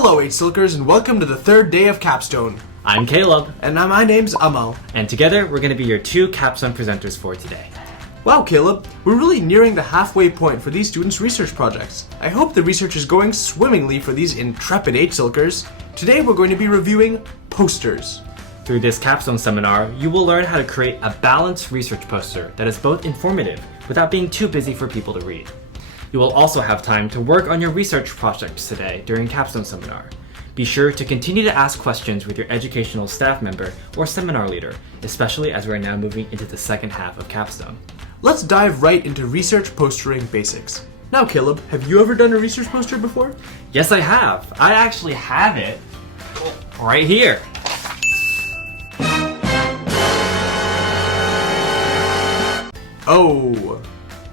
Hello, Eight Silkers, and welcome to the third day of Capstone. I'm Caleb. And my name's Amal. And together, we're going to be your two Capstone presenters for today. Wow, Caleb, we're really nearing the halfway point for these students' research projects. I hope the research is going swimmingly for these intrepid Eight Silkers. Today, we're going to be reviewing posters. Through this Capstone seminar, you will learn how to create a balanced research poster that is both informative without being too busy for people to read. You will also have time to work on your research projects today during Capstone seminar. Be sure to continue to ask questions with your educational staff member or seminar leader, especially as we're now moving into the second half of Capstone. Let's dive right into research postering basics. Now, Caleb, have you ever done a research poster before? Yes, I have. I actually have it right here. Oh.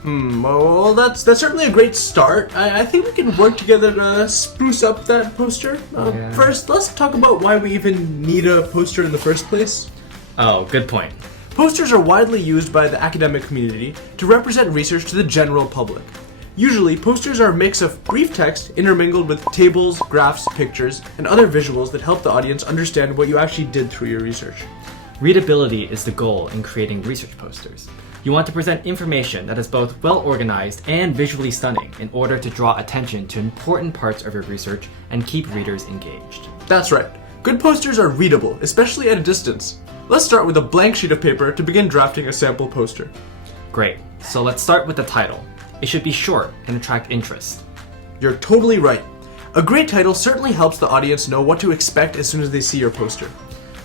Well, that's certainly a great start. I think we can work together to spruce up that poster. First, let's talk about why we even need a poster in the first place. Oh, good point. Posters are widely used by the academic community to represent research to the general public. Usually, posters are a mix of brief text intermingled with tables, graphs, pictures, and other visuals that help the audience understand what you actually did through your research. Readability is the goal in creating research posters. You want to present information that is both well-organized and visually stunning in order to draw attention to important parts of your research and keep readers engaged. That's right. Good posters are readable, especially at a distance. Let's start with a blank sheet of paper to begin drafting a sample poster. Great. So let's start with the title. It should be short and attract interest. You're totally right. A great title certainly helps the audience know what to expect as soon as they see your poster.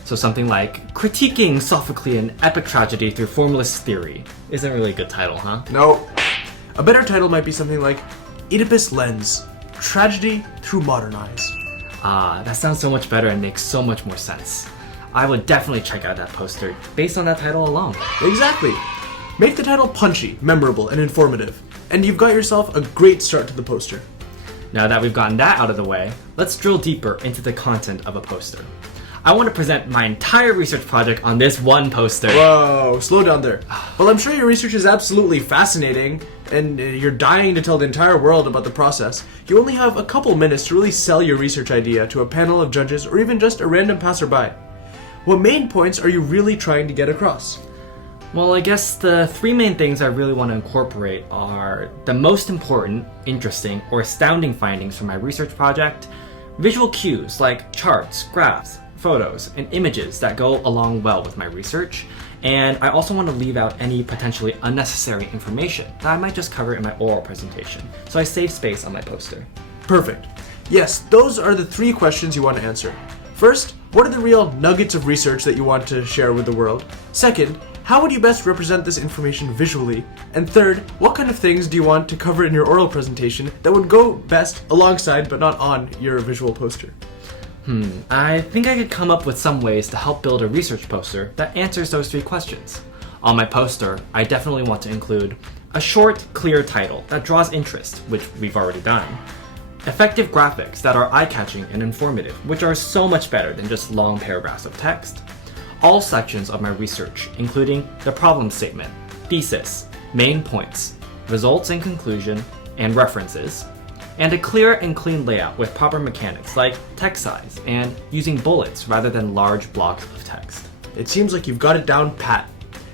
So something like, Critiquing Sophoclean Epic Tragedy Through Formalist Theory. Isn't really a good title, huh? No. A better title might be something like Oedipus Lens, Tragedy Through Modern Eyes. That sounds so much better and makes so much more sense. I would definitely check out that poster based on that title alone. Exactly. Make the title punchy, memorable, and informative, and you've got yourself a great start to the poster. Now that we've gotten that out of the way, let's drill deeper into the content of a poster. I want to present my entire research project on this one poster. Whoa, slow down there. Well, I'm sure your research is absolutely fascinating, and you're dying to tell the entire world about the process. You only have a couple minutes to really sell your research idea to a panel of judges or even just a random passerby. What main points are you really trying to get across? Well, I guess the three main things I really want to incorporate are the most important, interesting, or astounding findings from my research project, visual cues like charts, graphs, photos, and images that go along well with my research, and I also want to leave out any potentially unnecessary information that I might just cover in my oral presentation, so I save space on my poster. Perfect. Yes, those are the three questions you want to answer. First, what are the real nuggets of research that you want to share with the world? Second, how would you best represent this information visually? And third, what kind of things do you want to cover in your oral presentation that would go best alongside but not on your visual poster? I think I could come up with some ways to help build a research poster that answers those three questions. On my poster, I definitely want to include a short, clear title that draws interest, which we've already done. Effective graphics that are eye-catching and informative, which are so much better than just long paragraphs of text. All sections of my research, including the problem statement, thesis, main points, results and conclusion, and references. And a clear and clean layout with proper mechanics like text size and using bullets rather than large blocks of text. It seems like you've got it down pat.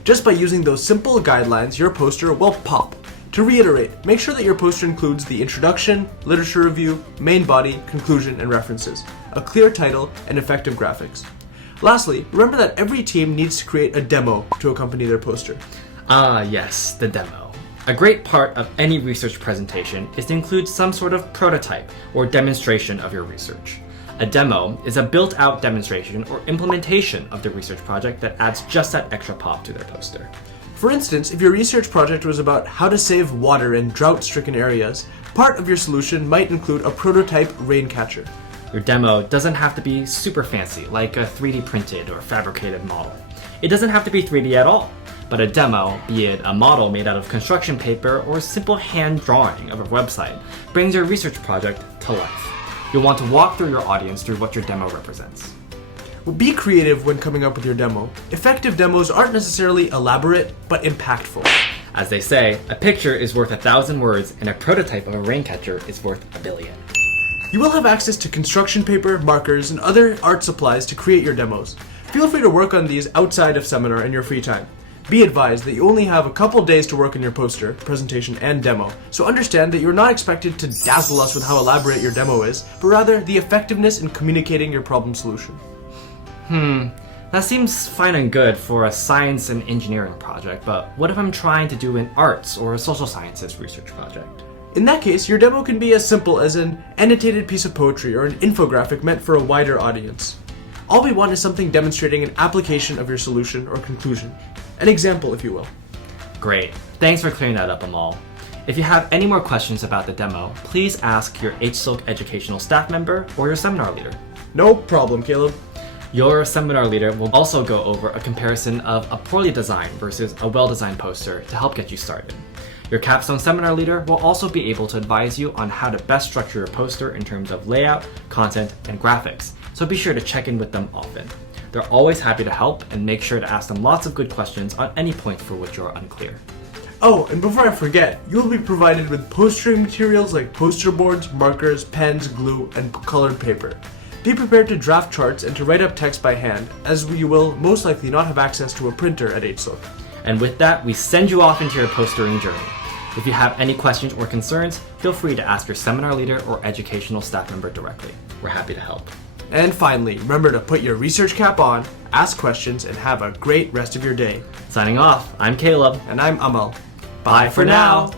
Just by using those simple guidelines, your poster will pop. To reiterate, make sure that your poster includes the introduction, literature review, main body, conclusion, and references, a clear title, and effective graphics. Lastly, remember that every team needs to create a demo to accompany their poster. Yes, the demo. A great part of any research presentation is to include some sort of prototype or demonstration of your research. A demo is a built-out demonstration or implementation of the research project that adds just that extra pop to their poster. For instance, if your research project was about how to save water in drought-stricken areas, part of your solution might include a prototype rain catcher. Your demo doesn't have to be super fancy, like a 3D printed or fabricated model. It doesn't have to be 3D at all. But a demo, be it a model made out of construction paper or a simple hand drawing of a website, brings your research project to life. You'll want to walk through your audience through what your demo represents. Well, be creative when coming up with your demo. Effective demos aren't necessarily elaborate, but impactful. As they say, a picture is worth 1,000 words and a prototype of a rain catcher is worth 1 billion. You will have access to construction paper, markers, and other art supplies to create your demos. Feel free to work on these outside of seminar in your free time. Be advised that you only have a couple days to work on your poster, presentation, and demo, so understand that you're not expected to dazzle us with how elaborate your demo is, but rather the effectiveness in communicating your problem solution. That seems fine and good for a science and engineering project, but what if I'm trying to do an arts or a social sciences research project? In that case, your demo can be as simple as an annotated piece of poetry or an infographic meant for a wider audience. All we want is something demonstrating an application of your solution or conclusion. An example, if you will. Great. Thanks for clearing that up, Amal. If you have any more questions about the demo, please ask your HSilk educational staff member or your seminar leader. No problem, Caleb. Your seminar leader will also go over a comparison of a poorly designed versus a well-designed poster to help get you started. Your Capstone seminar leader will also be able to advise you on how to best structure your poster in terms of layout, content, and graphics, so be sure to check in with them often. They're always happy to help, and make sure to ask them lots of good questions on any point for which you're unclear. Oh, and before I forget, you will be provided with postering materials like poster boards, markers, pens, glue, and colored paper. Be prepared to draft charts and to write up text by hand, as you will most likely not have access to a printer at HSilk. And with that, we send you off into your postering journey. If you have any questions or concerns, feel free to ask your seminar leader or educational staff member directly. We're happy to help. And finally, remember to put your research cap on, ask questions, and have a great rest of your day. Signing off, I'm Caleb. And I'm Amal. Bye for now.